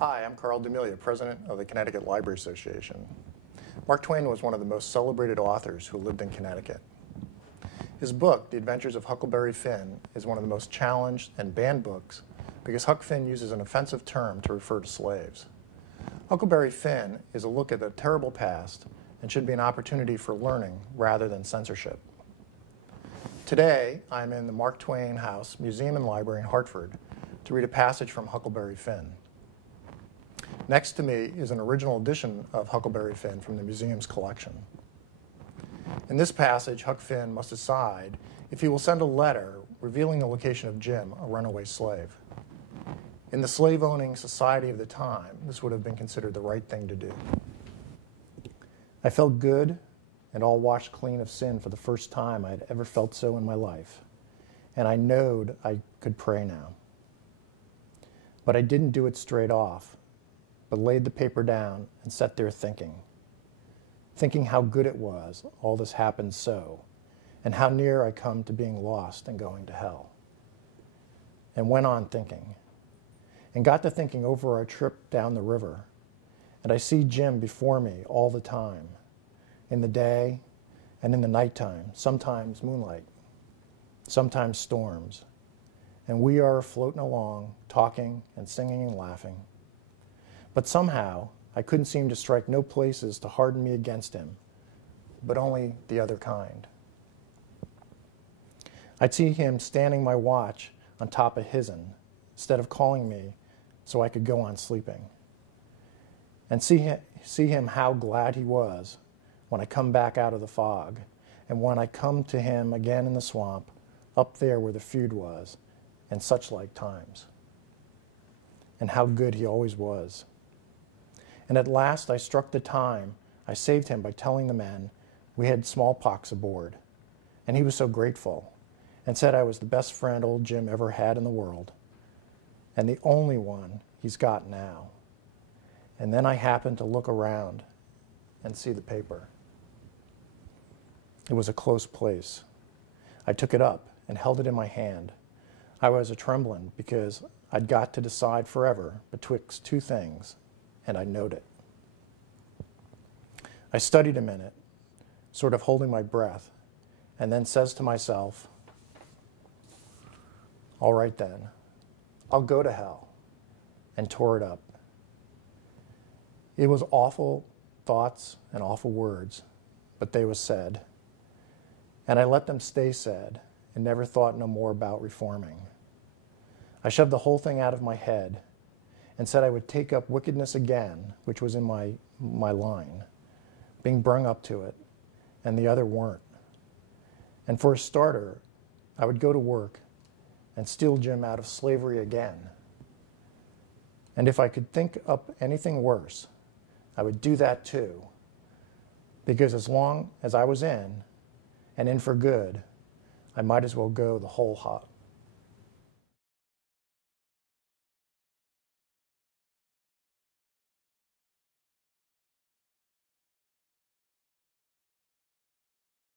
Hi, I'm Carl DeMilia, President of the Connecticut Library Association. Mark Twain was one of the most celebrated authors who lived in Connecticut. His book, The Adventures of Huckleberry Finn, is one of the most challenged and banned books because Huck Finn uses an offensive term to refer to slaves. Huckleberry Finn is a look at the terrible past and should be an opportunity for learning rather than censorship. Today, I'm in the Mark Twain House Museum and Library in Hartford to read a passage from Huckleberry Finn. Next to me is an original edition of Huckleberry Finn from the museum's collection. In this passage, Huck Finn must decide if he will send a letter revealing the location of Jim, a runaway slave. In the slave-owning society of the time, this would have been considered the right thing to do. I felt good and all washed clean of sin for the first time I had ever felt so in my life, and I knowed I could pray now. But I didn't do it straight off, but laid the paper down and sat there thinking how good it was all this happened so, and how near I come to being lost and going to hell. And went on thinking, and got to thinking over our trip down the river, and I see Jim before me all the time, in the day and in the nighttime, sometimes moonlight, sometimes storms, and we are floating along, talking and singing and laughing. But somehow, I couldn't seem to strike no places to harden me against him, but only the other kind. I'd see him standing my watch on top of his'n, instead of calling me so I could go on sleeping. And see him how glad he was when I come back out of the fog, and when I come to him again in the swamp, up there where the feud was, and such like times. And how good he always was. And at last I struck the time I saved him by telling the men we had smallpox aboard. And he was so grateful and said I was the best friend old Jim ever had in the world and the only one he's got now. And then I happened to look around and see the paper. It was a close place. I took it up and held it in my hand. I was a-trembling because I'd got to decide forever betwixt two things, and I knowed it. I studied a minute, sort of holding my breath, and then says to myself, all right then, I'll go to hell, and tore it up. It was awful thoughts and awful words, but they was said, and I let them stay said and never thought no more about reforming. I shoved the whole thing out of my head and said I would take up wickedness again, which was in my line, being brung up to it, and the other weren't. And for a starter, I would go to work and steal Jim out of slavery again. And if I could think up anything worse, I would do that too, because as long as I was in, and in for good, I might as well go the whole hog.